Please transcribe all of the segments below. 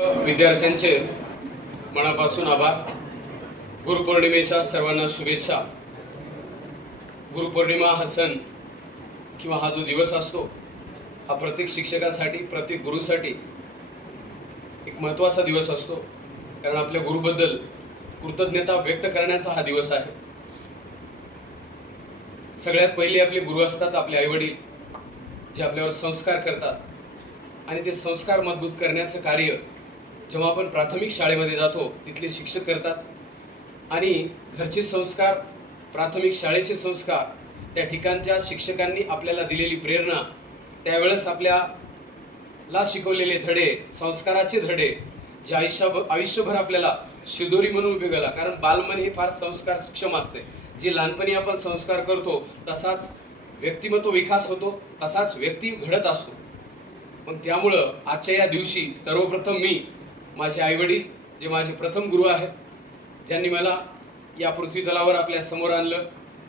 विद्यार्थ्यांचे मनापासून आभार. गुरुपौर्णिमेच्या सर्वांना शुभेच्छा. गुरुपौर्णिमा हा सण किंवा हा जो दिवस असतो हा प्रत्येक शिक्षकासाठी प्रत्येक गुरुसाठी एक महत्त्वाचा दिवस असतो. कारण आपल्या गुरुबद्दल कृतज्ञता व्यक्त करण्याचा हा दिवस आहे. सगळ्यात पहिले आपले गुरु असतात आपले आईवडील जे आपल्यावर संस्कार करतात. आणि ते संस्कार मजबूत करण्याचं कार्य जेव्हा आपण प्राथमिक शाळेमध्ये जातो तिथले शिक्षक करतात. आणि घरचे संस्कार प्राथमिक शाळेचे संस्कार त्या ठिकाणच्या शिक्षकांनी आपल्याला दिलेली प्रेरणा त्यावेळेस आपल्याला शिकवलेले धडे संस्काराचे धडे जे आयुष्यभर आयुष्यभर आपल्याला शिदोरी म्हणून उपयोगाला कारण बालमन हे फार संस्कार सक्षम असते. जे लहानपणी आपण संस्कार करतो तसाच व्यक्तिमत्व विकास होतो तसाच व्यक्ती घडत असतो. मग त्यामुळं आजच्या या दिवशी सर्वप्रथम मी माझे आईवडील जे माझे प्रथम गुरु आहेत ज्यांनी मला या पृथ्वी तलावर आपल्यासमोर आणलं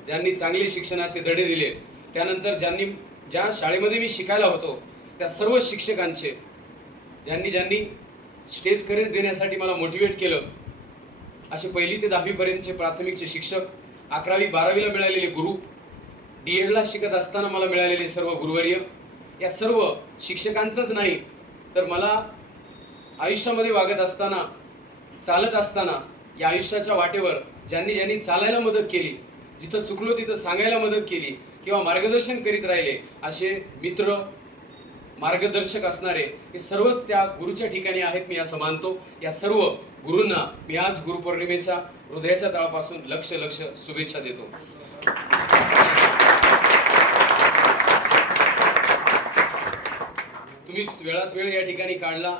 ज्यांनी चांगले शिक्षणाचे धडे दिले त्यानंतर ज्यांनी ज्या शाळेमध्ये मी शिकायला होतो त्या सर्व शिक्षकांचे ज्यांनी ज्यांनी स्टेज करेज देण्यासाठी मला मोटिवेट केलं असे पहिली ते दहावीपर्यंतचे प्राथमिकचे शिक्षक अकरावी बारावीला मिळालेले गुरु डी एडला शिकत असताना मला मिळालेले सर्व गुरुवर्य या सर्व शिक्षकांचंच नाही तर मला आयुष्यामध्ये वागत असताना चालत असताना या आयुष्याच्या वाटेवर ज्यांनी ज्यांनी चालायला मदत केली जिथं चुकलो तिथं सांगायला मदत केली किंवा मार्गदर्शन करीत राहिले असे मित्र मार्गदर्शक असणारे हे सर्वच त्या गुरुच्या ठिकाणी आहेत मी असं मानतो. या सर्व गुरूंना मी आज गुरुपौर्णिमेच्या हृदयाच्या तळापासून लक्ष लक्ष शुभेच्छा देतो. तुम्ही वेळात वेळ या ठिकाणी काढला.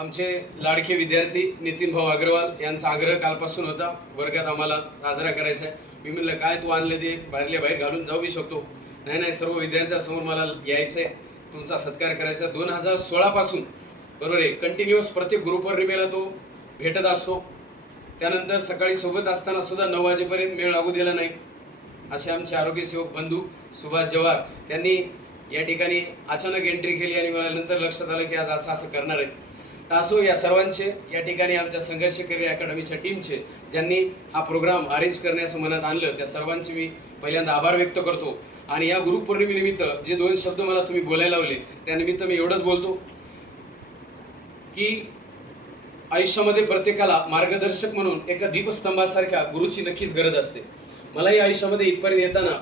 आमचे लाडके विद्यार्थी नितीन भाऊ अग्रवाल यांचा आग्रह कालपासून होता वर्गात आम्हाला साजरा करायचा आहे. मी म्हणलं काय तू आणले ते? बाहेरल्या बाहेर घालून जाऊ बी शकतो. नाही नाही सर्व विद्यार्थ्यांसमोर मला यायचंय. तुमचा सत्कार करायचा. दोन हजार सोळापासून बरोबर आहे कंटिन्युअस प्रत्येक गुरुपौर्णिमेला तो भेटत असतो. त्यानंतर सकाळी सोबत असताना सुद्धा नऊ वाजेपर्यंत मेळ लागू दिला नाही. असे आमचे आरोग्य सेवक बंधू सुभाष जवार त्यांनी या ठिकाणी अचानक एंट्री केली आणि मला नंतर लक्षात आलं की आज असं असं करणार आहे तर असो या सर्वांचे या ठिकाणी आमच्या संघर्ष करिअर अकॅडमीच्या टीमचे ज्यांनी हा प्रोग्राम अरेंज करण्याचं मनात आणलं त्या सर्वांचे मी पहिल्यांदा आभार व्यक्त करतो. आणि या गुरुपौर्णिमेनिमित्त जे दोन शब्द मला तुम्ही बोलायला लावले त्यानिमित्त मी एवढंच बोलतो की आयुष्यामध्ये प्रत्येकाला मार्गदर्शक म्हणून एका दीपस्तंभासारख्या गुरुची नक्कीच गरज असते. मलाही आयुष्यामध्ये इथपर्यंत येताना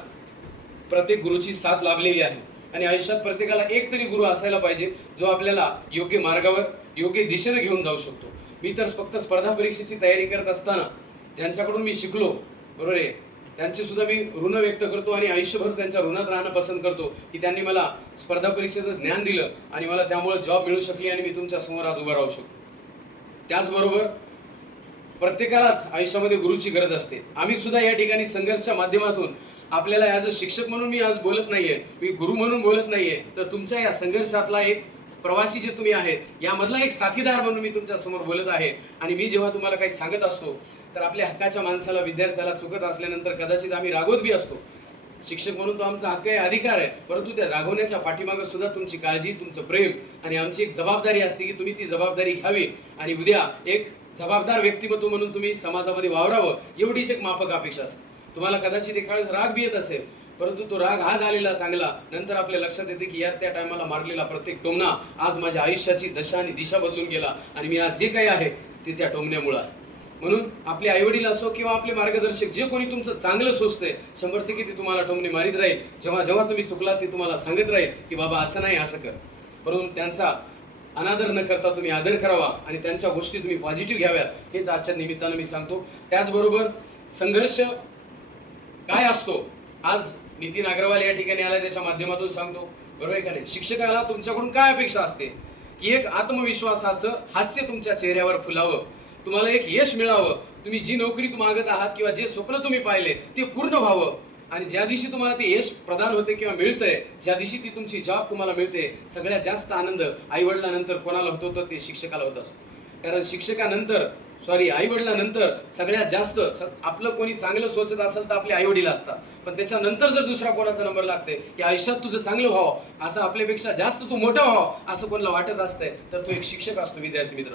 प्रत्येक गुरुची साथ लाभलेली आहे. आणि आयुष्यात प्रत्येकाला एक तरी गुरु असायला पाहिजे जो आपल्याला योग्य मार्गावर योग्य दिशेने घेऊन जाऊ शकतो. मी तर फक्त स्पर्धा परीक्षेची तयारी करत असताना ज्यांच्याकडून मी शिकलो बरोबर आहे? त्यांचे सुद्धा मी ऋण व्यक्त करतो आणि आयुष्यभर त्यांच्या ऋणात राहणं पसंत करतो की त्यांनी मला स्पर्धा परीक्षेचं ज्ञान दिलं आणि मला त्यामुळे जॉब मिळू शकली आणि मी तुमच्यासमोर आज उभा राहू शकतो. त्याचबरोबर प्रत्येकालाच आयुष्यामध्ये गुरुची गरज असते. आम्ही सुद्धा या ठिकाणी संघर्षच्या माध्यमातून आपल्याला ॲज अ शिक्षक म्हणून मी आज बोलत नाहीये मी गुरु म्हणून बोलत नाहीये तर तुमच्या या संघर्षातला एक प्रवासी जे तुम्ही आहेत यामधला एक साथीदार म्हणून मी तुमच्यासमोर बोलत आहे. आणि मी जेव्हा तुम्हाला काही सांगत असतो तर आपल्या हक्काच्या माणसाला विद्यार्थ्याला चुकत असल्यानंतर कदाचित आम्ही रागवत बी असतो. शिक्षक म्हणून तो आमचा हक्क आहे अधिकार आहे परंतु त्या रागवण्याच्या पाठीमागे सुद्धा तुमची काळजी तुमचं प्रेम आणि आमची एक जबाबदारी असते की तुम्ही ती जबाबदारी घ्यावी. आणि उद्या एक जबाबदार व्यक्तिमत्व म्हणून तुम्ही समाजामध्ये वावरावं एवढीच एक माफक अपेक्षा असते. तुम्हाला कदाचित एखाद्या राग बी येत असेल परंतु तो राग हा झालेला चांगला. नंतर आपल्या लक्षात येते की यात त्या टायमाला मारलेला प्रत्येक टोमणा आज माझ्या आयुष्याची दशा आणि दिशा बदलून गेला. आणि मी आज जे काही आहे ते त्या टोमण्यामुळं आहे. म्हणून आपले आईवडील असो किंवा आपले मार्गदर्शक जे कोणी तुमचं चांगलं सोचतंय शंभर टक्के ते तुम्हाला टोमणे मारित राहील. जेव्हा जेव्हा तुम्ही चुकला ते तुम्हाला सांगत राहील की बाबा असं नाही असं कर. परंतु त्यांचा अनादर न करता तुम्ही आदर करावा आणि त्यांच्या गोष्टी तुम्ही पॉझिटिव्ह घ्याव्यात हेच आजच्या निमित्तानं मी सांगतो. त्याचबरोबर संघर्ष काय असतो? आज नितीन अग्रवाल या ठिकाणी आला त्याच्या माध्यमातून सांगतो. बरोबर आहे का नाही? शिक्षकाला तुमच्याकडून काय अपेक्षा असते? की एक आत्मविश्वासाचं हास्य तुमच्या चेहऱ्यावर फुलावं. तुम्हाला एक यश मिळावं. तुम्ही जी नोकरी तुम्ही मागत आहात किंवा जे स्वप्न तुम्ही पाहिले ते पूर्ण व्हावं. आणि ज्या दिवशी तुम्हाला ते यश प्रदान होते किंवा मिळतंय ज्या दिवशी ती तुमची जॉब तुम्हाला मिळते सगळ्यात जास्त आनंद आई वडिलांनंतर कोणाला होतो तर ते शिक्षकाला होत असतो. कारण शिक्षकानंतर सॉरी आई वडिलांनंतर सगळ्यात जास्त स- आपलं कोणी चांगलं सोचत असेल तर आपले आई वडील असतात. पण त्याच्यानंतर जर दुसरा कोणाचा नंबर लागते की आयुष्यात तुझं चांगलं व्हावं असं आपल्यापेक्षा जास्त तू मोठं व्हावं असं कोणाला वाटत असतंय तर तो एक शिक्षक असतो विद्यार्थी मित्र.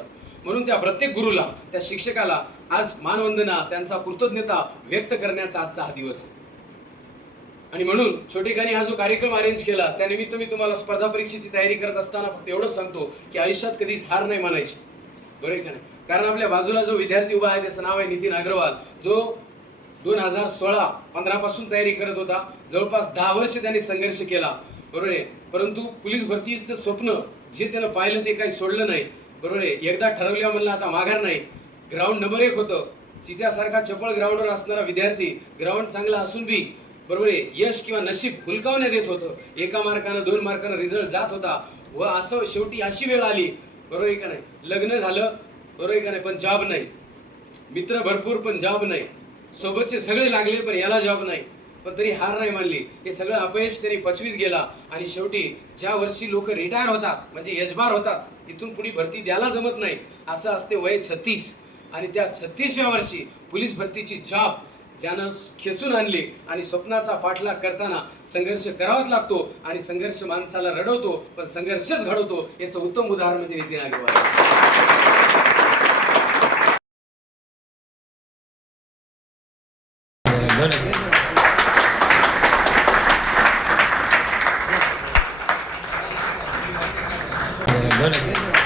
म्हणून त्या प्रत्येक गुरुला त्या शिक्षकाला आज मानवंदना त्यांचा कृतज्ञता व्यक्त करण्याचा आजचा हा दिवस आहे. आणि म्हणून छोटेखानी हा जो कार्यक्रम अरेंज केला त्यानिमित्त मी तुम्हाला स्पर्धा परीक्षेची तयारी करत असताना फक्त एवढंच सांगतो की आयुष्यात कधीच हार नाही मानायची. बरोबर का नाही? कारण आपल्या बाजूला जो विद्यार्थी उभा आहे त्याचं नाव आहे नितीन अग्रवाल. जो दोन हजार सोळा पंधरापासून तयारी करत होता. जवळपास दहा वर्ष त्यांनी संघर्ष केला. बरोबर आहे? परंतु पोलीस भरतीचं स्वप्न जे त्यानं पाहिलं ते काही सोडलं नाही. बरोबर आहे? एकदा ठरवल्या म्हणलं आता माघार नाही. ग्राउंड नंबर एक होतं. चित्यासारखा चपळ ग्राउंडवर असणारा विद्यार्थी ग्राउंड चांगला असून बी बरोबर आहे? यश किंवा नशीब हुलकावण्यात येत होतं. एका मार्कानं दोन मार्कानं रिझल्ट जात होता. व असं शेवटी अशी वेळ आली. बरोबर आहे का नाही? लग्न झालं. बरोबर आहे का नाही? पण जॉब नाही. मित्र भरपूर पण जॉब नाही. सोबतचे सगळे लागले पण याला जॉब नाही. पण तरी हार नाही मानली. हे सगळं अपयश त्यांनी पचवीत गेला. आणि शेवटी ज्या वर्षी लोक रिटायर होतात म्हणजे यजबार होतात इथून पुढे भरती द्यायला जमत नाही. असं असते वय छत्तीस. आणि त्या छत्तीसव्या वर्षी पोलीस भरतीची जॉब ज्यानं खेचून आणली आणि स्वप्नाचा पाठलाग करताना संघर्ष करावाच लागतो आणि संघर्ष माणसाला रडवतो पण संघर्षच घडवतो. याचं उत्तम उदाहरण म्हणजे नितीन अग्रवाल Buenas.